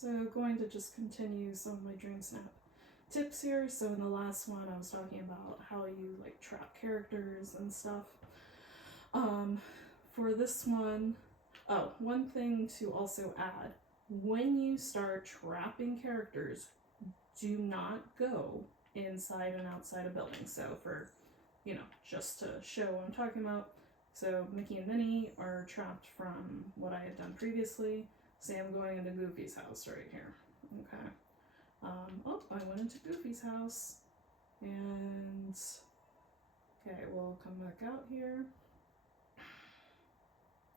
So going to just continue some of my Dream Snap tips here. So in the last one I was talking about how you like trap characters and stuff. For this one, one thing to also add, when you start trapping characters, do not go inside and outside a building. So for, just to show what I'm talking about, so Mickey and Minnie are trapped from what I had done previously. Say I'm going into Goofy's house right here. Okay. I went into Goofy's house, and okay, we'll come back out here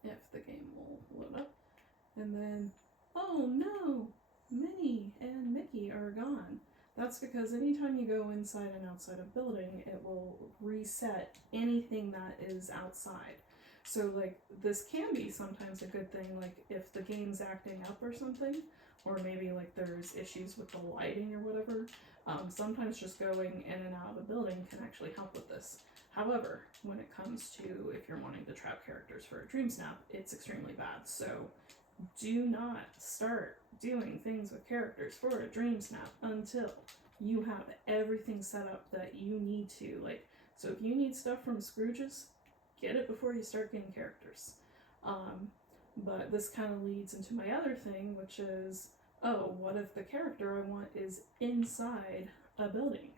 if the game will load up, and then, oh no, Minnie and Mickey are gone. That's because anytime you go inside and outside a building, it will reset anything that is outside. So like this can be sometimes a good thing, like if the game's acting up or something, or maybe like there's issues with the lighting or whatever. Sometimes just going in and out of a building can actually help with this. However, when it comes to if you're wanting to trap characters for a Dream Snap, it's extremely bad. So do not start doing things with characters for a Dream Snap until you have everything set up that you need to. Like, so if you need stuff from Scrooge's, get it before you start getting characters. But this kind of leads into my other thing, which is, what if the character I want is inside a building?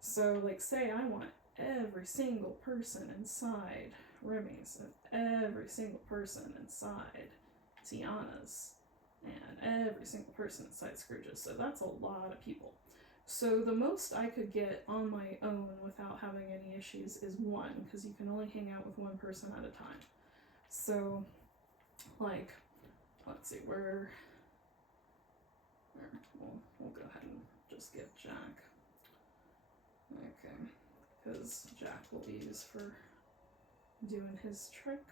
So, like, say I want every single person inside Remy's, and every single person inside Tiana's, and every single person inside Scrooge's. So that's a lot of people. So the most I could get on my own without having any issues is one, because you can only hang out with one person at a time. So, like, let's see, we'll go ahead and just get Jack. Okay, because Jack will be used for doing his trick.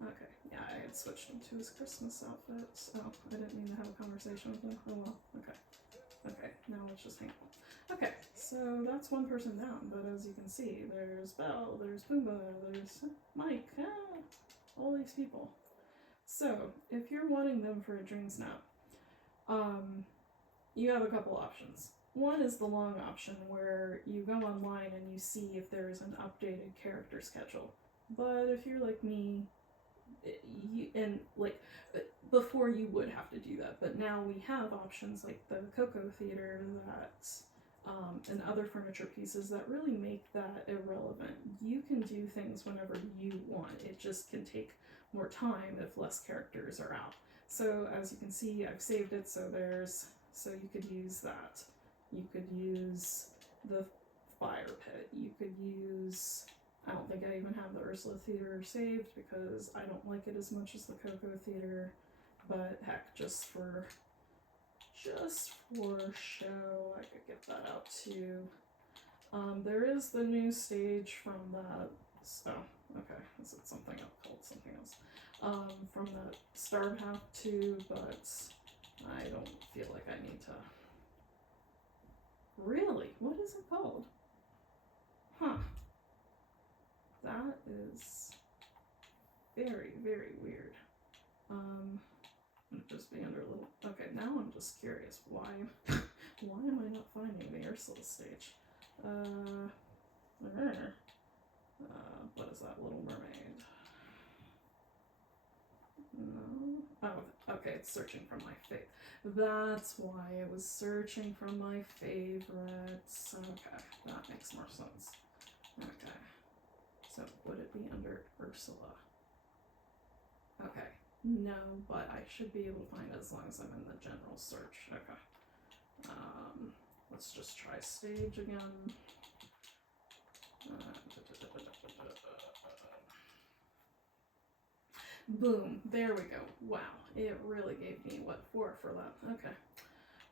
Okay, yeah, I had switched him to his Christmas outfit. Oh, I didn't mean to have a conversation with him. Oh well, okay. Okay, now let's just hang on. Okay, so that's one person down, but as you can see, there's Belle, there's Pumbaa, there's Mike, all these people. So, if you're wanting them for a Dream Snap, you have a couple options. One is the long option, where you go online and you see if there's an updated character schedule. But if you're like me, before you would have to do that, but now we have options like the Coco Theater and other furniture pieces that really make that irrelevant. You can do things whenever you want. It just can take more time if less characters are out. So as you can see, I've saved it, so you could use that. You could use the fire pit. You could use, I don't think I even have the Ursula Theater saved because I don't like it as much as the Coco Theater, but heck, just for show, I could get that out too. There is the new stage from that, okay, is it something else called something else? From the Star Path 2, but I don't feel like I need to. Really? What is it called? Huh. That is very, very weird. Just be under a little. Okay, now I'm just curious. Why am I not finding the Ursula stage? What is that, Little Mermaid? No. Oh, okay. It's searching for my favorite. That's why it was searching for my favorites. Okay, that makes more sense. Okay. So, would it be under Ursula? Okay. No, but I should be able to find it as long as I'm in the general search. Okay. Let's just try stage again. Boom. There we go. Wow. It really gave me, 4 for that. Okay.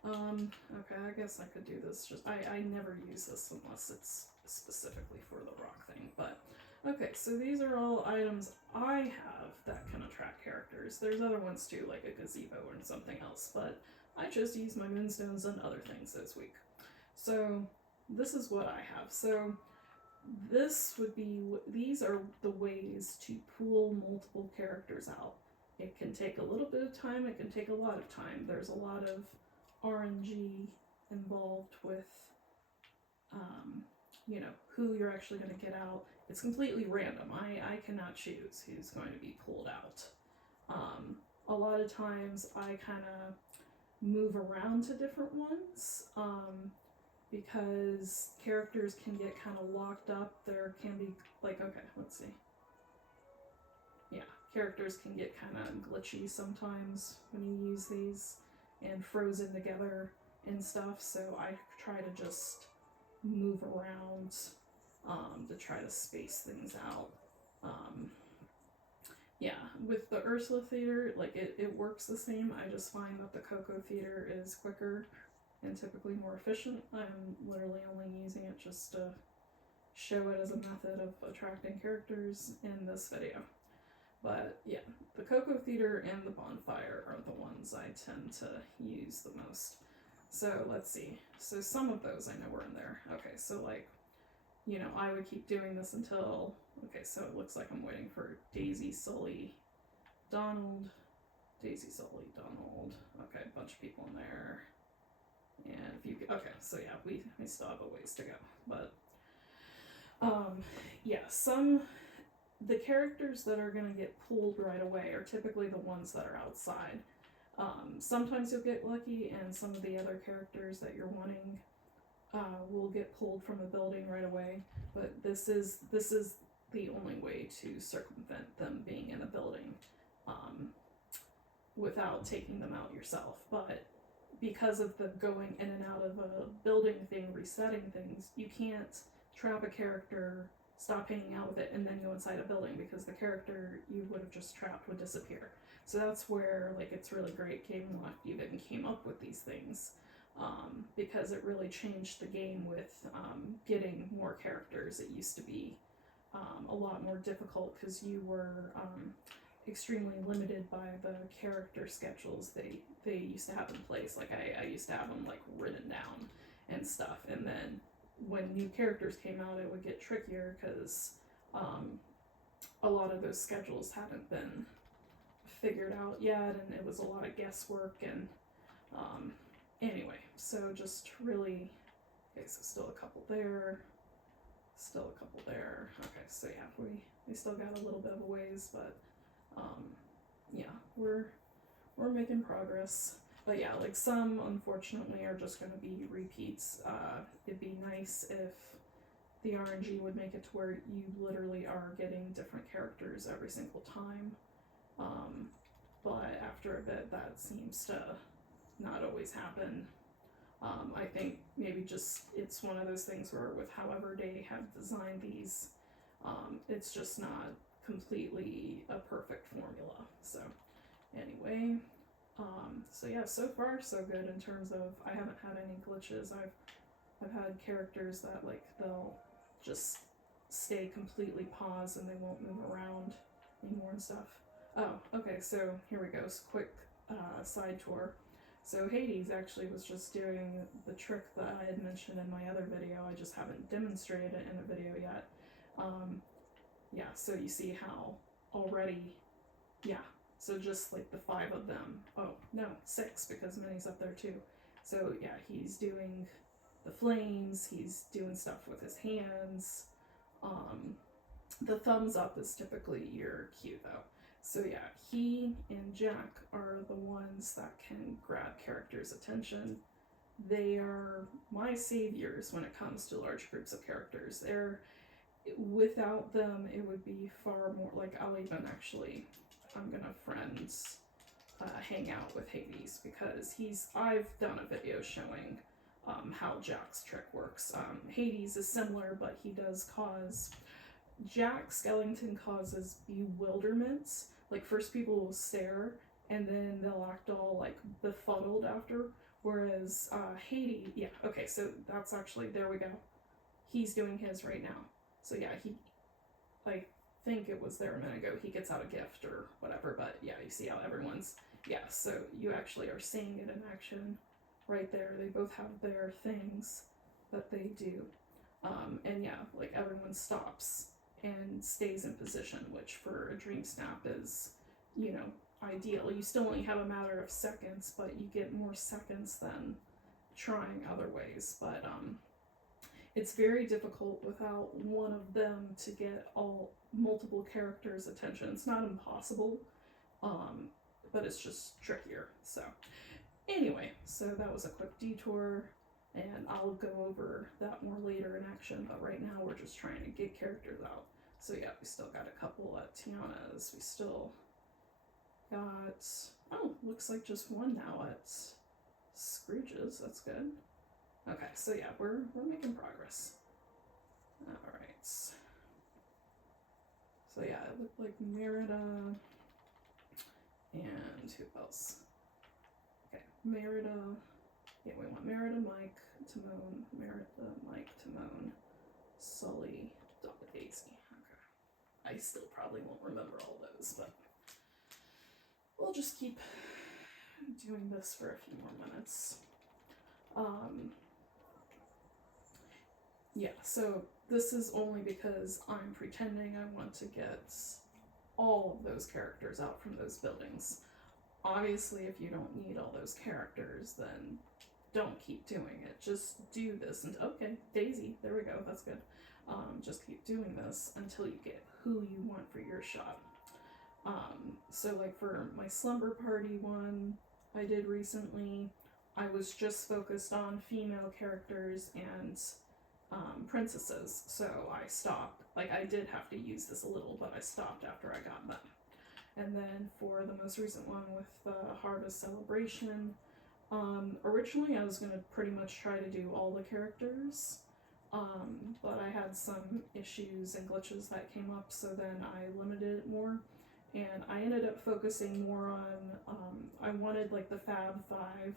Okay, I guess I could do this. I never use this unless it's specifically for the rock thing, but okay, so these are all items I have that can attract characters. There's other ones too, like a gazebo and something else, but I chose to use my moonstones and other things this week. So this is what I have. So these are the ways to pool multiple characters out. It can take a little bit of time, it can take a lot of time. There's a lot of RNG involved with, you know, who you're actually going to get out. It's completely random. I cannot choose who's going to be pulled out. A lot of times I kind of move around to different ones, because characters can get kind of locked up. There can be, like, okay, let's see. Yeah, characters can get kind of glitchy sometimes when you use these and frozen together and stuff, so I try to just move around to try to space things out. Yeah, with the Ursula theater, like, it works the same. I just find that the Coco theater is quicker and typically more efficient. I'm literally only using it just to show it as a method of attracting characters in this video. But yeah, the Coco theater and the bonfire are the ones I tend to use the most. So let's see. So some of those I know were in there. Okay, so like, you know, I would keep doing this until, okay, so it looks like I'm waiting for Daisy, Sully, Donald, Daisy, Sully, Donald. Okay, a bunch of people in there. And if you, okay, so yeah, we still have a ways to go. But, yeah, the characters that are going to get pulled right away are typically the ones that are outside. Sometimes you'll get lucky, and some of the other characters that you're wanting will get pulled from a building right away. But this is the only way to circumvent them being in a building without taking them out yourself. But because of the going in and out of a building thing, resetting things, you can't trap a character, stop hanging out with it, and then go inside a building, because the character you would have just trapped would disappear. So that's where, like, it's really great Game Lock even came up with these things, because it really changed the game with getting more characters. It used to be a lot more difficult because you were extremely limited by the character schedules they used to have in place. Like, I used to have them, like, written down and stuff, and then when new characters came out, it would get trickier because a lot of those schedules hadn't been figured out yet, and it was a lot of guesswork. And anyway, so just really, okay, so still a couple there, still a couple there. Okay, so yeah, we still got a little bit of a ways, but yeah, we're making progress. But yeah, like, some unfortunately are just going to be repeats. It'd be nice if the RNG would make it to where you literally are getting different characters every single time. But after a bit, that seems to not always happen. I think maybe just it's one of those things where with however they have designed these, it's just not completely a perfect formula. So anyway, so yeah, so far so good in terms of I haven't had any glitches. I've had characters that, like, they'll just stay completely paused and they won't move around anymore and stuff. Oh, okay, so here we go. Quick side tour. So Hades actually was just doing the trick that I had mentioned in my other video. I just haven't demonstrated it in a video yet. Yeah, so you see how already, yeah, so just like the 5 of them. Oh, no, 6, because Minnie's up there too. So yeah, he's doing the flames, he's doing stuff with his hands. The thumbs up is typically your cue though. So yeah, he and Jack are the ones that can grab characters' attention. They are my saviors when it comes to large groups of characters. Without them, it would be far more, like, I'll even actually, I'm gonna friends hang out with Hades, because I've done a video showing how Jack's trick works. Hades is similar, but he does cause, Jack Skellington causes bewilderment. Like, first people will stare, and then they'll act all, like, befuddled after, whereas Hades, yeah, okay, so that's actually, there we go. He's doing his right now. So yeah, I think it was there a minute ago, he gets out a gift or whatever, but yeah, you see how everyone's, yeah, so you actually are seeing it in action right there. They both have their things that they do. And yeah, like, everyone stops and stays in position, which for a dream snap is, you know, ideal. You still only have a matter of seconds, but you get more seconds than trying other ways. But it's very difficult without one of them to get multiple characters' attention. It's not impossible, but it's just trickier. So anyway, so that was a quick detour, and I'll go over that more later in action, but right now we're just trying to get characters out. So yeah, we still got a couple at Tiana's. We still got, looks like just one now at Scrooge's. That's good. Okay, so yeah, we're making progress. Alright. So yeah, it looked like Merida, and who else? Okay, Merida. Yeah, we want Merida, Mike, Timon, Merida, Mike, Timon, Sully, Daisy. Okay. I still probably won't remember all those, but we'll just keep doing this for a few more minutes. Yeah, so this is only because I'm pretending I want to get all of those characters out from those buildings. Obviously, if you don't need all those characters, then don't keep doing it. Just do this, and okay, Daisy, there we go, that's good. Just keep doing this until you get who you want for your shot. So like for my Slumber Party one I did recently, I was just focused on female characters and princesses, so I stopped. Like, I did have to use this a little, but I stopped after I got them. And then for the most recent one with the Harvest Celebration, originally I was going to pretty much try to do all the characters, but I had some issues and glitches that came up, so then I limited it more, and I ended up focusing more on, I wanted like the Fab Five.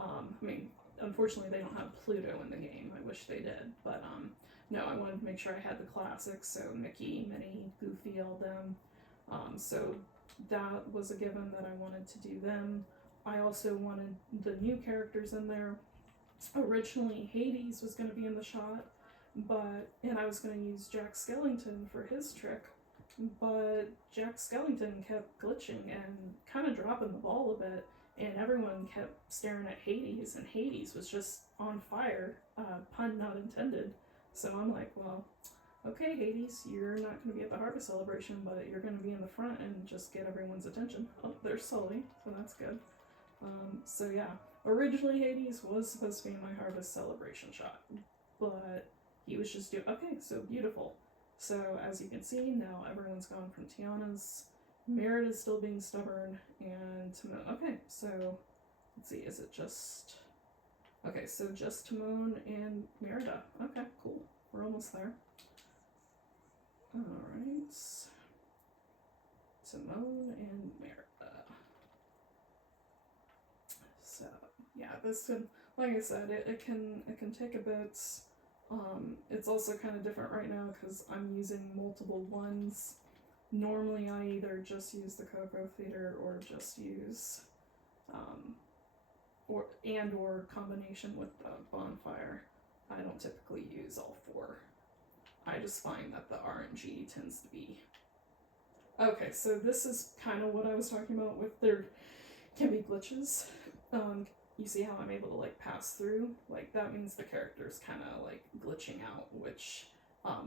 I mean, unfortunately they don't have Pluto in the game, I wish they did, but no, I wanted to make sure I had the classics, so Mickey, Minnie, Goofy, all them. So that was a given that I wanted to do them. I also wanted the new characters in there. Originally, Hades was going to be in the shot, and I was going to use Jack Skellington for his trick, but Jack Skellington kept glitching and kind of dropping the ball a bit, and everyone kept staring at Hades, and Hades was just on fire, pun not intended. So I'm like, well, okay, Hades, you're not going to be at the Harvest Celebration, but you're going to be in the front and just get everyone's attention. Oh, there's Sully, so that's good. So yeah, originally Hades was supposed to be in my Harvest Celebration shot, but he was just doing, okay, so beautiful. So as you can see, now everyone's gone from Tiana's. Merida's still being stubborn, and Timon. Okay, so let's see, is it just, okay, so just Timon and Merida. Okay, cool, we're almost there. Alright, Timon and Merida. So yeah, this can, like I said, it can take a bit. It's also kind of different right now because I'm using multiple ones. Normally I either just use the Coco Theater or just use, or combination with the Bonfire. I don't typically use all four. I just find that the RNG tends to be... Okay, so this is kind of what I was talking about with there can be glitches. You see how I'm able to like pass through? Like, that means the character's kind of like glitching out, which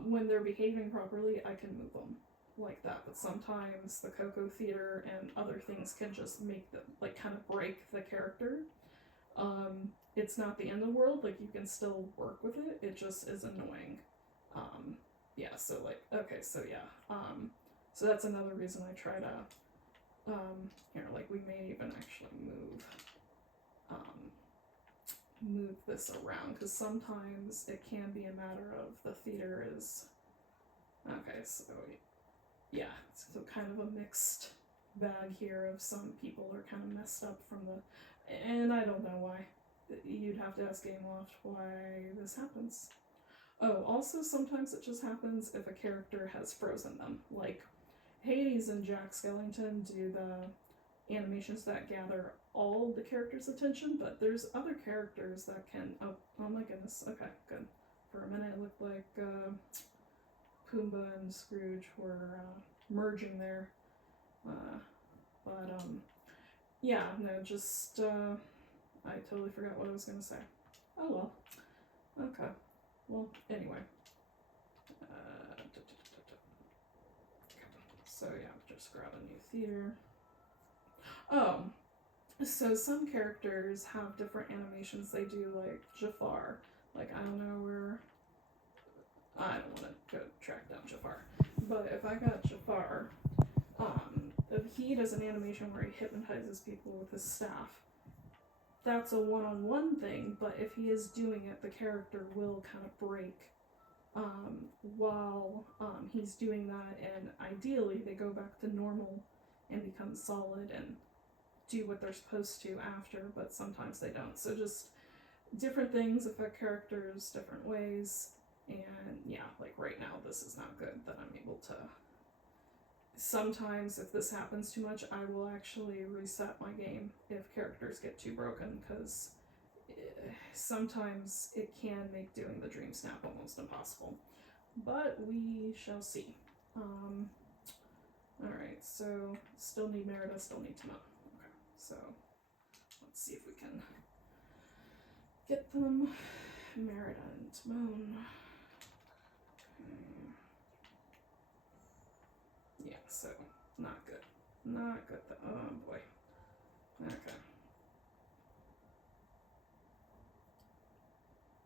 when they're behaving properly, I can move them like that. But sometimes the Coco Theater and other things can just make them like kind of break the character. It's not the end of the world, like you can still work with it, it just is annoying. Yeah, so like, okay, so yeah, so that's another reason I try to, here, like we may even actually move this around, because sometimes it can be a matter of the theater is, okay, so yeah, so kind of a mixed bag here of some people are kind of messed up from the, and I don't know why. You'd have to ask GameLoft why this happens. Oh, also sometimes it just happens if a character has frozen them. Like Hades and Jack Skellington do the animations that gather all the characters' attention, but there's other characters that can, oh my goodness, okay, good. For a minute it looked like Pumbaa and Scrooge were merging there, but But, yeah, no, just, I totally forgot what I was gonna say. Oh well. Okay. Well, anyway. So yeah, just grab a new theater. Oh, so some characters have different animations they do, like Jafar. Like, I don't know where... I don't want to go track down Jafar. But if I got Jafar, if he does an animation where he hypnotizes people with his staff, that's a one-on-one thing, but if he is doing it, the character will kind of break while he's doing that, and ideally they go back to normal and become solid and do what they're supposed to after, but sometimes they don't. So just different things affect characters different ways, and yeah, like right now this is not good that I'm able to... Sometimes if this happens too much, I will actually reset my game if characters get too broken, because sometimes it can make doing the dream snap almost impossible. But we shall see. Alright, so still need Merida, still need Timon. Okay, so let's see if we can get them. Merida and Timon. Okay. Yeah, so not good. Not good. Oh boy. Okay.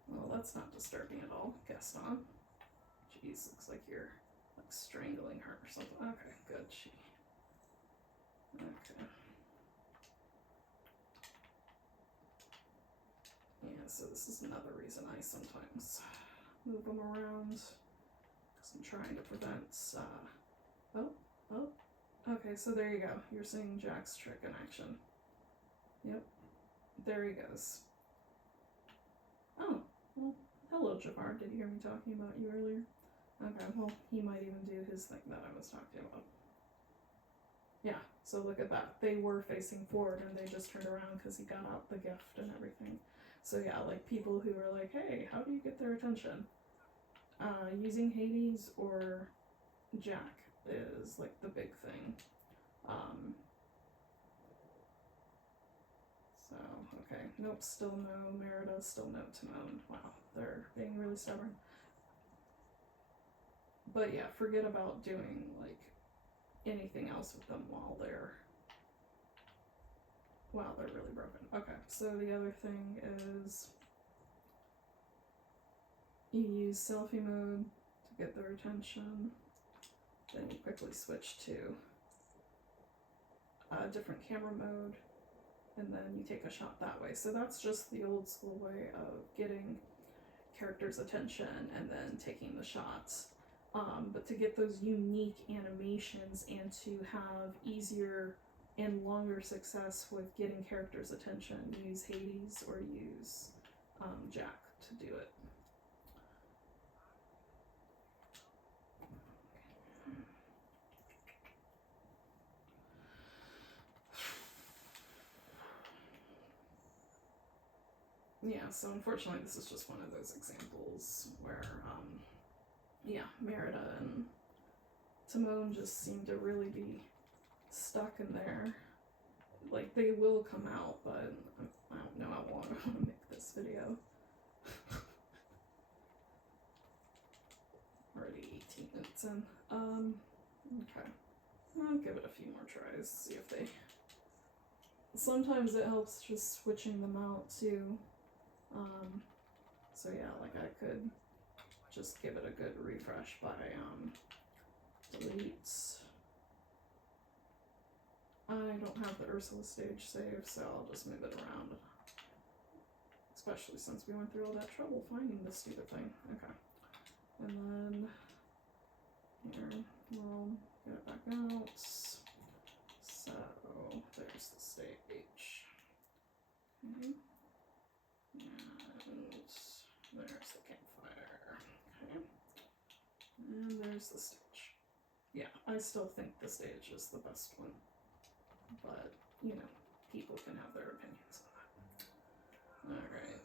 Well, that's not disturbing at all. Gaston. Jeez, looks like you're like strangling her or something. Okay, good. Okay. Yeah, so this is another reason I sometimes move them around, because I'm trying to prevent, okay, so there you go. You're seeing Jack's trick in action. Yep, there he goes. Oh, well, hello, Jafar. Did you hear me talking about you earlier? Okay, well, he might even do his thing that I was talking about. Yeah, so look at that. They were facing forward, and they just turned around because he got out the gift and everything. So yeah, like people who are like, hey, how do you get their attention? Using Hades or Jack is like the big thing. So, okay, nope, still no Merida, still no Timon. Wow, they're being really stubborn. But yeah, forget about doing like anything else with them while they're really broken. Okay, so the other thing is you use selfie mode to get their attention. Then you quickly switch to a different camera mode, and then you take a shot that way. So that's just the old school way of getting characters' attention and then taking the shots. But to get those unique animations and to have easier and longer success with getting characters' attention, use Hades or use Jack to do it. Yeah, so unfortunately this is just one of those examples where, yeah, Merida and Timon just seem to really be stuck in there. Like, they will come out, but I don't know how long I want to make this video. Already 18 minutes in. Okay. I'll give it a few more tries, see if they... Sometimes it helps just switching them out, too. So yeah, like I could just give it a good refresh by, delete. I don't have the Ursula stage saved, so I'll just move it around. Especially since we went through all that trouble finding this stupid thing. Okay. And then here, we'll get it back out. So there's the stage. Okay. And there's the campfire. Okay. And there's the stage. Yeah, I still think the stage is the best one. But, you know, people can have their opinions on that. Alright.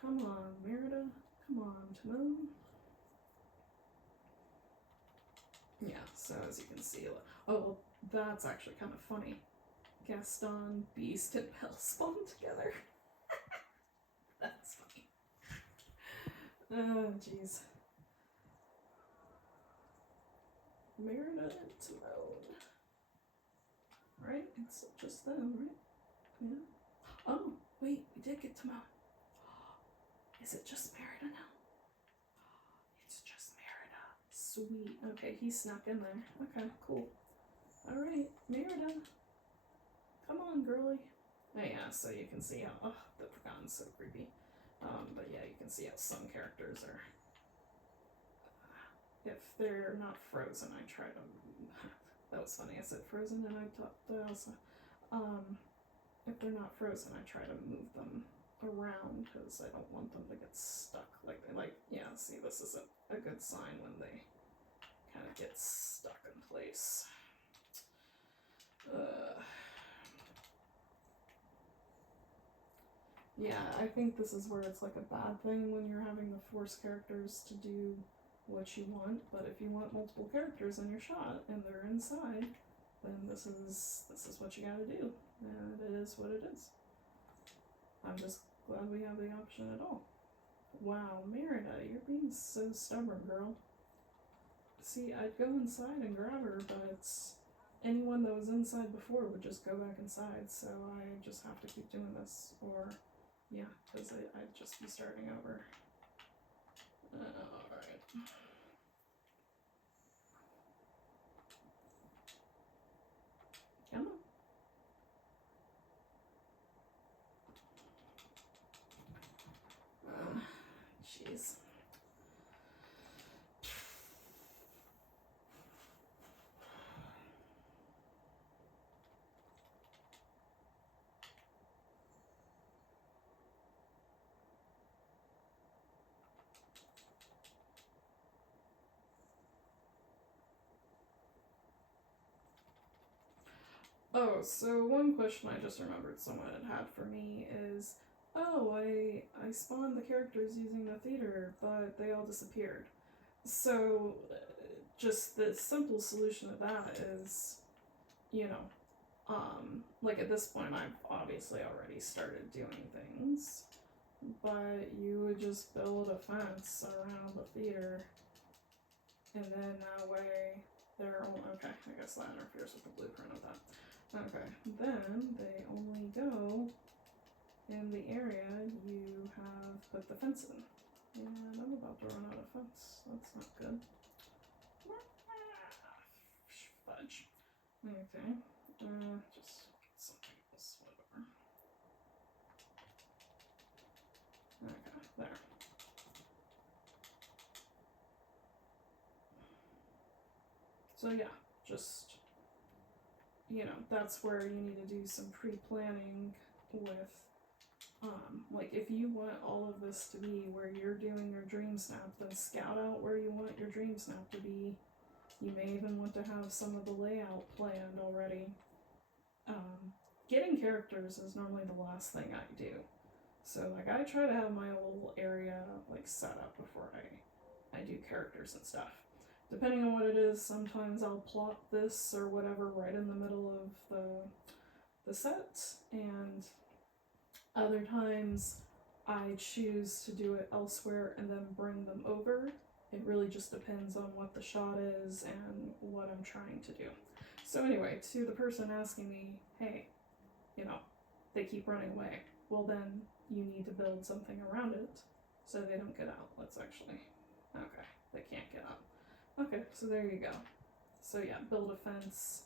Come on, Merida. Come on, Timon. Yeah, so as you can see, oh, well, That's actually kind of funny. Gaston, Beast, and Belle spawn together. That's funny. Oh, jeez. Merida and Timon. Right? It's just them, right? Yeah. Oh, wait, we did get Timon. Is it just Merida now? It's just Merida. Sweet. Okay, he snuck in there. Okay, cool. Alright, Merida. Come on, girly. Oh yeah, so you can see how, the Dragon's so creepy. But yeah, you can see how some characters are, if they're not frozen, I try to, that was funny, I said frozen and I thought Elsa. If they're not frozen, I try to move them around because I don't want them to get stuck. Yeah, see, this isn't a good sign when they kind of get stuck in place. Yeah, I think this is where it's like a bad thing when you're having to force characters to do what you want, but if you want multiple characters in your shot and they're inside, then this is what you gotta do, and it is what it is. I'm just glad we have the option at all. Wow, Merida, you're being so stubborn, girl. See, I'd go inside and grab her, but it's anyone that was inside before would just go back inside, so I just have to keep doing this, or yeah, because I'd just be starting over. Alright. Come on. Jeez. Oh, so one question I just remembered someone had for me is, oh, I spawned the characters using the theater, but they all disappeared. So, just the simple solution to that is, like at this point I've obviously already started doing things, but you would just build a fence around the theater, and then that way they're all, okay, I guess that interferes with the blueprint of that. Okay, then they only go in the area you have put the fence in. And I'm about to run out of fence. That's not good. Fudge. Okay, just get something else, whatever. Okay, there. So yeah, just, that's where you need to do some pre-planning with, like if you want all of this to be where you're doing your dream snap, then scout out where you want your dream snap to be. You may even want to have some of the layout planned already. Getting characters is normally the last thing I do. So like I try to have my little area like set up before I do characters and stuff. Depending on what it is, sometimes I'll plot this or whatever right in the middle of the set, and other times I choose to do it elsewhere and then bring them over. It really just depends on what the shot is and what I'm trying to do. So anyway, to the person asking me, hey, they keep running away. Well then, you need to build something around it so they don't get out. Let's actually, okay, they can't get out. Okay, so there you go. So yeah, build a fence,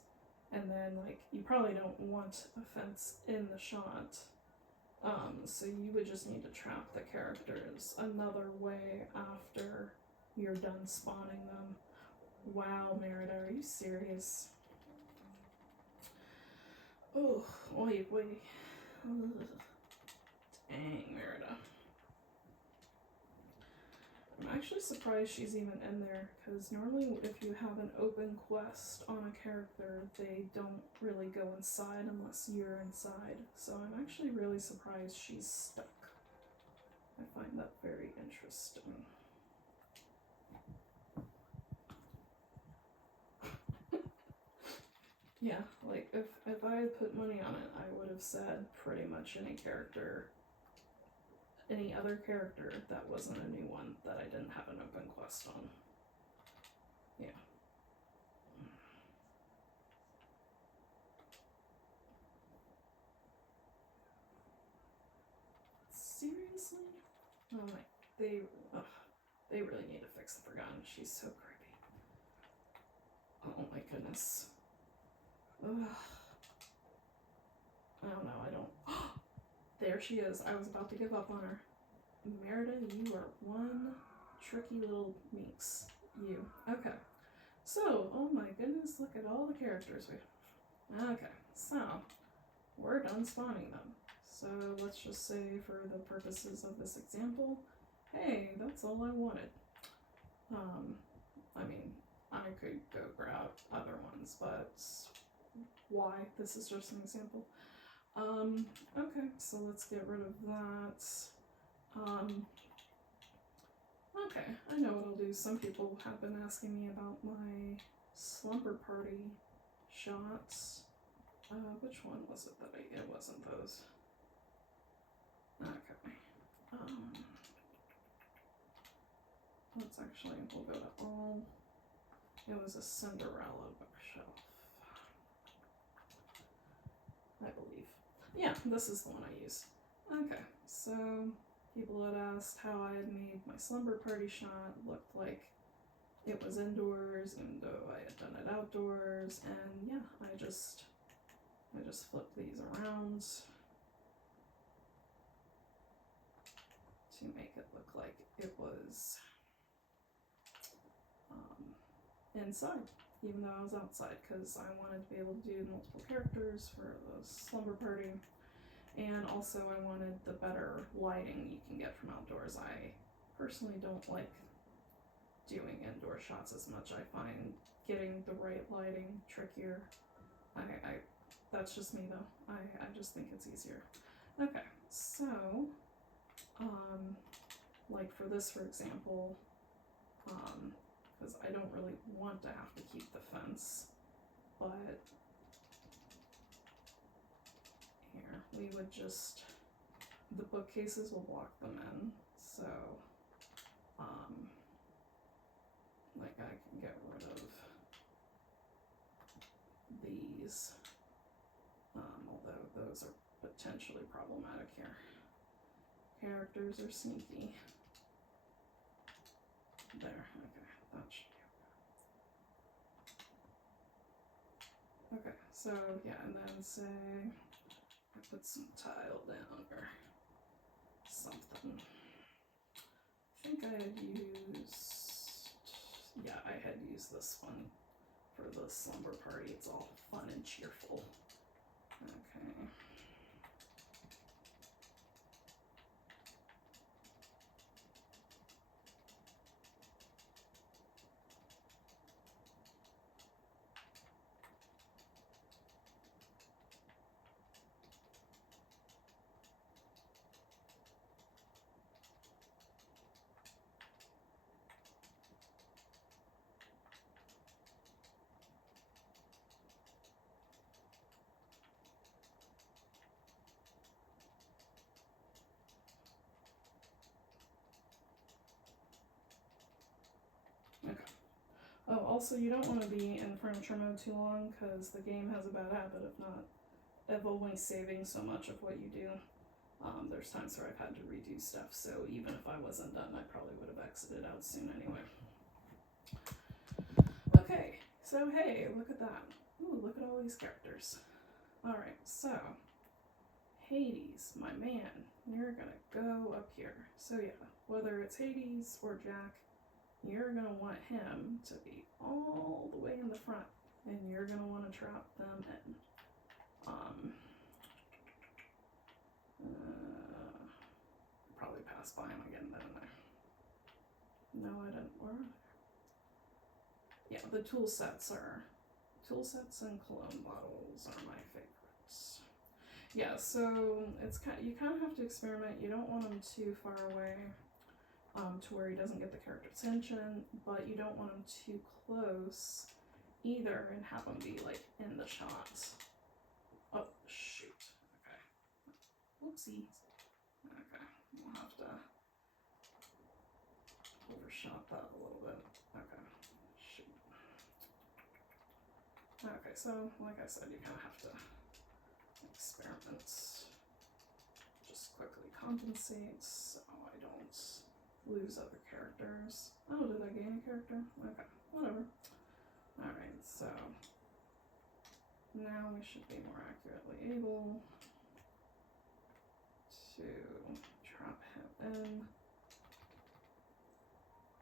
and then like, you probably don't want a fence in the shot. So you would just need to trap the characters another way after you're done spawning them. Wow, Merida, are you serious? Oh, oy, oy. Ugh. Dang, Merida. I'm actually surprised she's even in there, because normally if you have an open quest on a character, they don't really go inside unless you're inside. So I'm actually really surprised she's stuck. I find that very interesting. Yeah, like if I had put money on it, I would have said pretty much any other character that wasn't a new one that I didn't have an open quest on. Yeah. Seriously? Oh my, they really need to fix the Forgotten. She's so creepy. Oh my goodness. Ugh. I don't know, I don't. There she is. I was about to give up on her. Merida, you are one tricky little minx. You. Okay. So, oh my goodness, look at all the characters we have. Okay, so we're done spawning them. So let's just say for the purposes of this example, hey, that's all I wanted. I mean, I could go grab other ones, but why? This is just an example. Okay, so let's get rid of that. Okay, I know what I'll do. Some people have been asking me about my slumber party shots. Which one was it that it wasn't those. Okay. Let's actually, we'll go to all. It was a Cinderella bookshelf, I believe. Yeah, this is the one I use. Okay, so people had asked how I had made my slumber party shot look like it was indoors, even though I had done it outdoors, and yeah, I just flipped these around to make it look like it was inside, even though I was outside, because I wanted to be able to do multiple characters for the slumber party, and also I wanted the better lighting you can get from outdoors. I personally don't like doing indoor shots as much. I find getting the right lighting trickier. That's just me though. I just think it's easier. Okay, so like for this, for example, because I don't really want to have to keep the fence, but here, we would just, the bookcases will block them in, so, like I can get rid of these, although those are potentially problematic here. Characters are sneaky. There, okay, that should be okay. Okay, so yeah, and then say I put some tile down or something. I think I had used, yeah, I had used this one for the slumber party. It's all fun and cheerful. Okay. Oh, also, you don't want to be in furniture mode too long, because the game has a bad habit of only saving so much of what you do. There's times where I've had to redo stuff, so even if I wasn't done, I probably would have exited out soon anyway. Okay, so hey, look at that. Ooh, look at all these characters. Alright, so, Hades, my man, you're gonna go up here. So yeah, whether it's Hades or Jack, you're going to want him to be all the way in the front, and you're going to want to trap them in. Probably passed by him again, didn't I? No, I didn't. Where are they? Yeah, the tool sets and cologne bottles are my favorites. Yeah, so it's you kind of have to experiment. You don't want them too far away. To where he doesn't get the character's attention, but you don't want him too close either and have them be like in the shots. Oh shoot. Okay. Whoopsie. Okay. We'll have to overshot that a little bit. Okay. Shoot. Okay, so like I said, you kind of have to experiment. Just quickly compensate so I don't lose other characters. Oh, did I gain a character? Okay, whatever. Alright, so now we should be more accurately able to trap him in.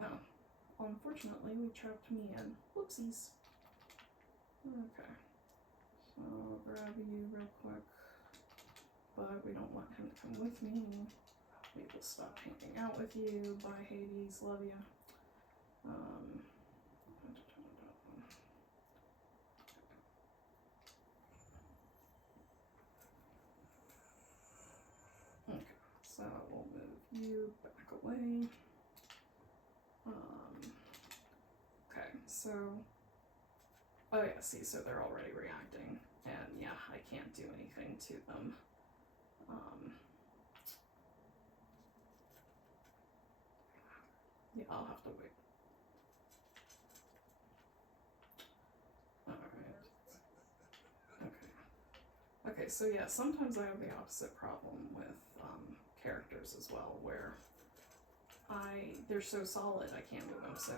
Oh, unfortunately we trapped me in. Whoopsies. Okay, so I'll grab you real quick, but we don't want him to come with me. We will stop hanging out with you. Bye, Hades. Love ya. Okay, so we'll move you back away. Okay, so oh yeah, see, so they're already reacting, and yeah, I can't do anything to them. Yeah, I'll have to wait. Alright. Okay. Okay, so yeah, sometimes I have the opposite problem with characters as well, where they're so solid I can't move them, so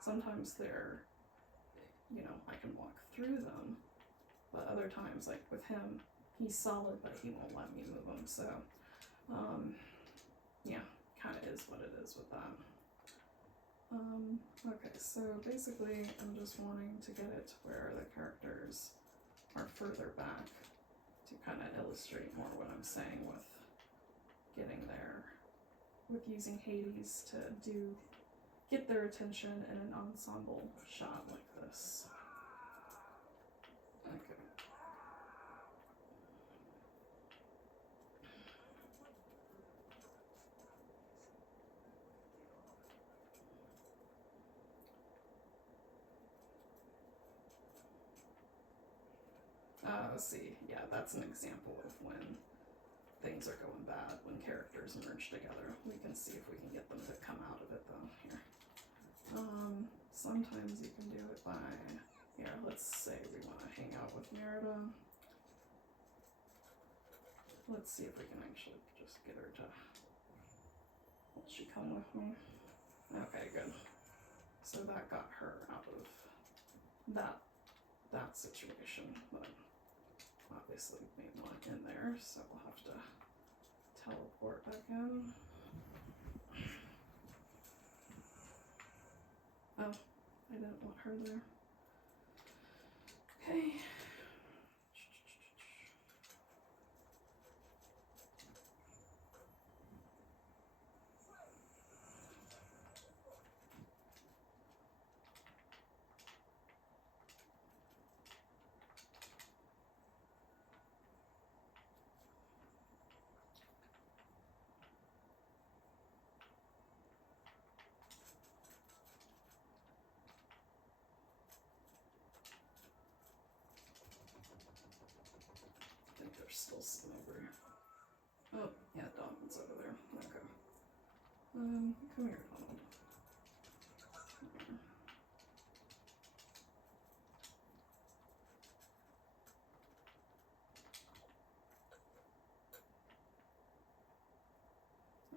sometimes they're, you know, I can walk through them, but other times, like with him, he's solid but he won't let me move him, so yeah, kind of is what it is with that. Okay, so basically I'm just wanting to get it to where the characters are further back to kind of illustrate more what I'm saying with getting there, with using Hades to get their attention in an ensemble shot like this. Okay. See, yeah, that's an example of when things are going bad, when characters merge together. We can see if we can get them to come out of it though, here. Sometimes you can do it by, here, let's say we want to hang out with Merida. Let's see if we can actually just get her to, will she come with me? Okay, good. So that got her out of that situation, but obviously we want in there, so we'll have to teleport back in. Oh, I didn't want her there. Okay. I think there's still some over here. Oh, yeah, Donald's over there. Okay. Come here, Donald.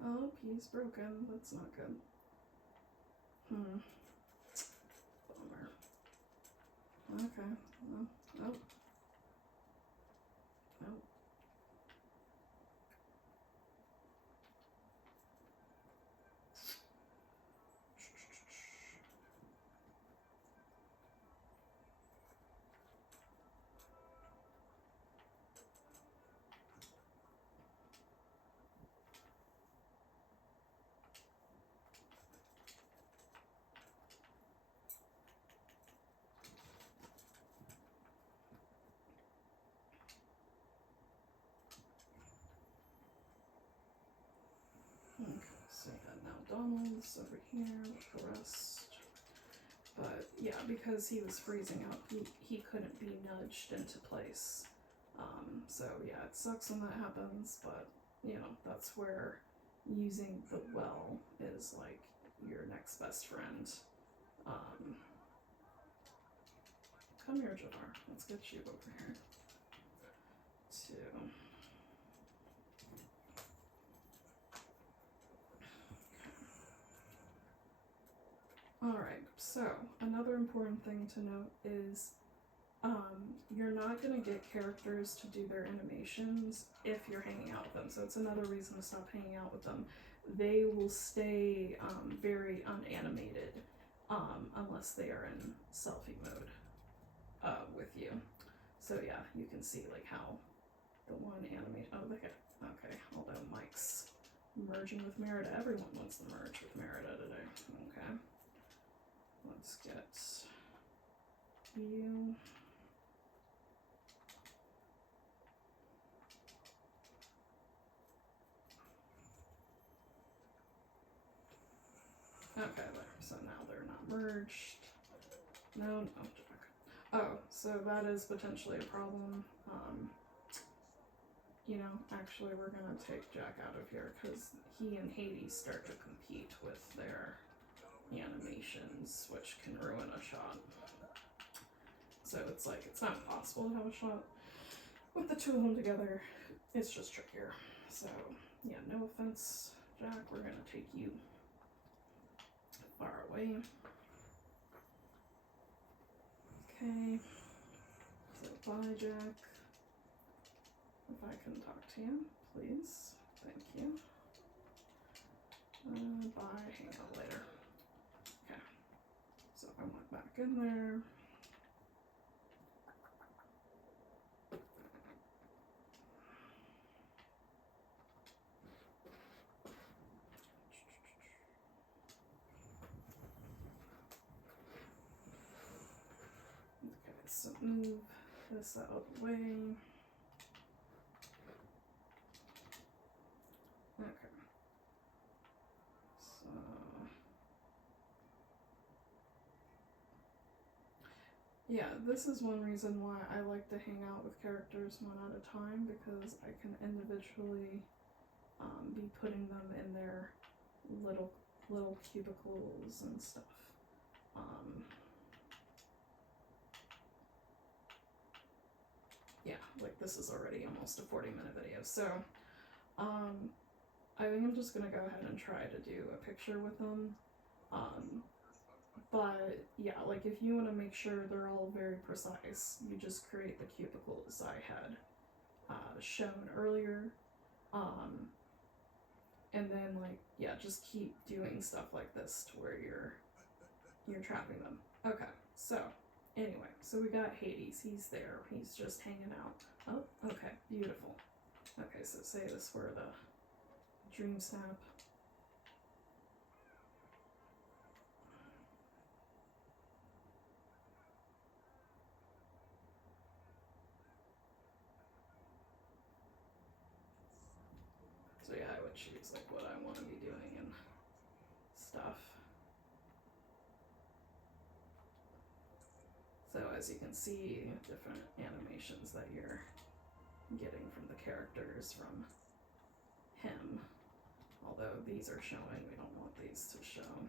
Oh, he's broken. That's not good. Bummer. Okay. Well, oh. Oh. Okay, so yeah, now Donald's over here with the rest. But yeah, because he was freezing up, he couldn't be nudged into place. So yeah, it sucks when that happens, but you know, that's where using the well is like your next best friend. Come here, Jafar. Let's get you over here. Too. Alright, so another important thing to note is you're not going to get characters to do their animations if you're hanging out with them. So it's another reason to stop hanging out with them. They will stay very unanimated unless they are in selfie mode with you. So yeah, you can see like how the one animate. Oh, look at. Okay, although Mike's merging with Merida, everyone wants to merge with Merida today. Okay, let's get you. Okay, there. So now they're not merged. No, Jack. Oh, so that is potentially a problem. You know, actually, we're gonna take Jack out of here because he and Hades start to compete with their animations, which can ruin a shot. So it's like, it's not possible to have a shot with the two of them together. It's just trickier. So, yeah, no offense, Jack. We're gonna take you far away. Okay. So, bye, Jack. If I can talk to you, please. Thank you. Bye. Hang out later. Okay. So I went back in there. Okay, so move this out of the way. Okay. So yeah, this is one reason why I like to hang out with characters one at a time, because I can individually be putting them in their little cubicles and stuff. Yeah, like this is already almost a 40-minute video, so I think I'm just gonna go ahead and try to do a picture with them. But yeah, like if you want to make sure they're all very precise, you just create the cubicles I had shown earlier. And then like, yeah, just keep doing stuff like this to where you're trapping them. Okay, so anyway, so we got Hades. He's there. He's just hanging out. Oh, okay, beautiful. Okay, so say this were the dream snap. So yeah, I would choose like what I want to be doing and stuff. So as you can see, different animations that you're getting from the characters from him. Although these are showing, we don't want these to show.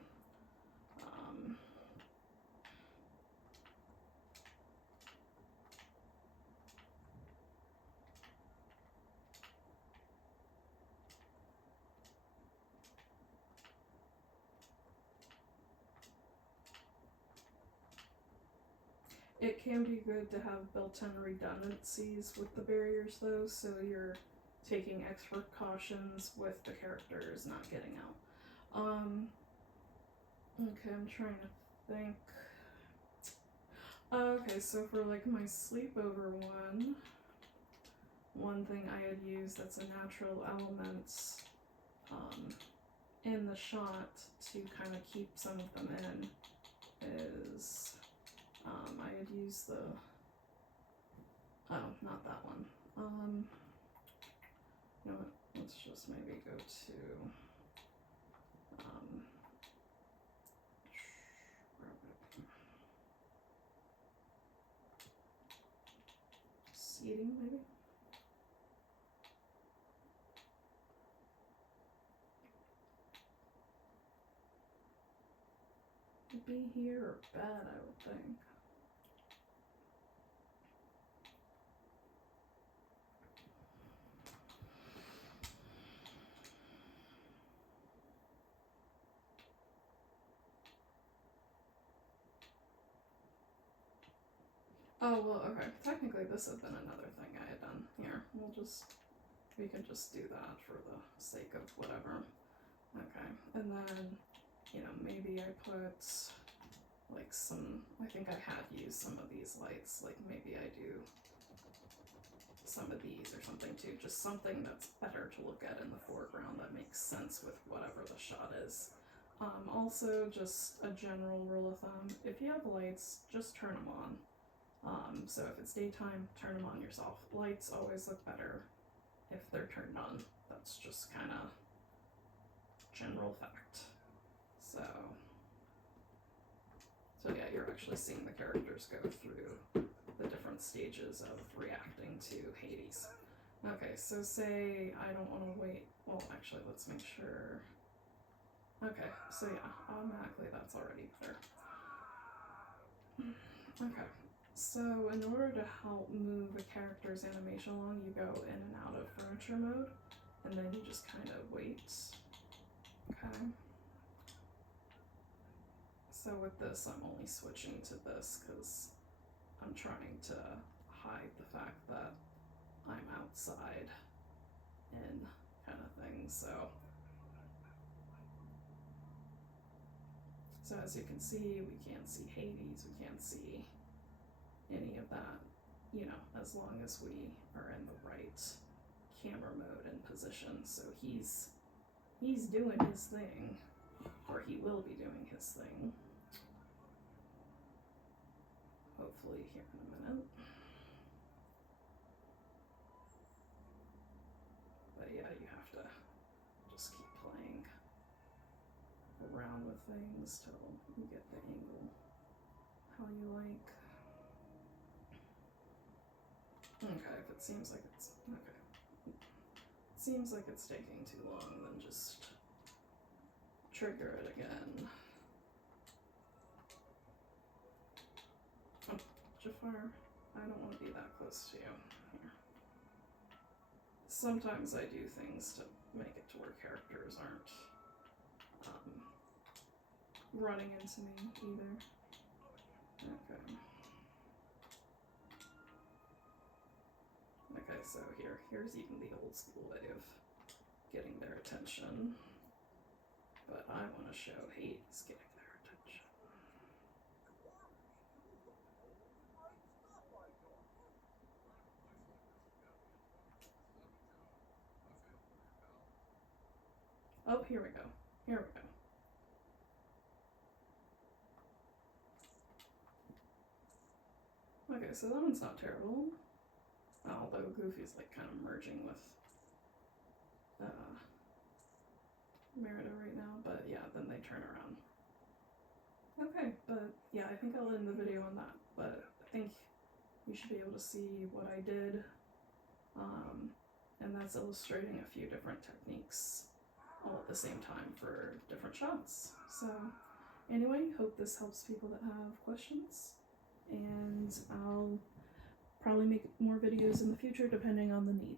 It can be good to have built-in redundancies with the barriers though, so you're taking extra precautions with the characters not getting out. Okay, I'm trying to think. Okay, so for like my sleepover one thing I had used that's a natural element in the shot to kind of keep some of them in is I had used the, oh, not that one. You know what, let's just maybe go to, green, maybe? It'd be here or bad, I would think. Oh, well, okay. Technically, this had been another thing I had done. Here, we can just do that for the sake of whatever. Okay, and then, maybe I put, like, I think I had used some of these lights. Like, maybe I do some of these or something too. Just something that's better to look at in the foreground that makes sense with whatever the shot is. Also, just a general rule of thumb, if you have lights, just turn them on. So if it's daytime, turn them on yourself. Lights always look better if they're turned on. That's just kind of general fact. So yeah, you're actually seeing the characters go through the different stages of reacting to Hades. Okay, so say I don't want to wait. Well, actually, let's make sure. Okay, so yeah, automatically that's already better. Okay. So in order to help move a character's animation along, you go in and out of furniture mode, and then you just kind of wait. Okay. So with this, I'm only switching to this because I'm trying to hide the fact that I'm outside and kind of thing. So as you can see, we can't see Hades, we can't see any of that, as long as we are in the right camera mode and position. So he's doing his thing, or he will be doing his thing, hopefully here in a minute. But yeah, you have to just keep playing around with things till you get the angle how you like. Okay, if it seems like it's taking too long, then just trigger it again. Oh, Jafar, I don't want to be that close to you. Here. Sometimes I do things to make it to where characters aren't running into me either. Okay. Okay, so here's even the old school way of getting their attention. But I want to show Hades getting their attention. Oh, here we go. Okay, so that one's not terrible. Although Goofy's like kind of merging with Merida right now, but yeah, then they turn around. Okay, but yeah, I think I'll end the video on that, but I think you should be able to see what I did, and that's illustrating a few different techniques all at the same time for different shots. So anyway, hope this helps people that have questions, and I'll probably make more videos in the future depending on the need.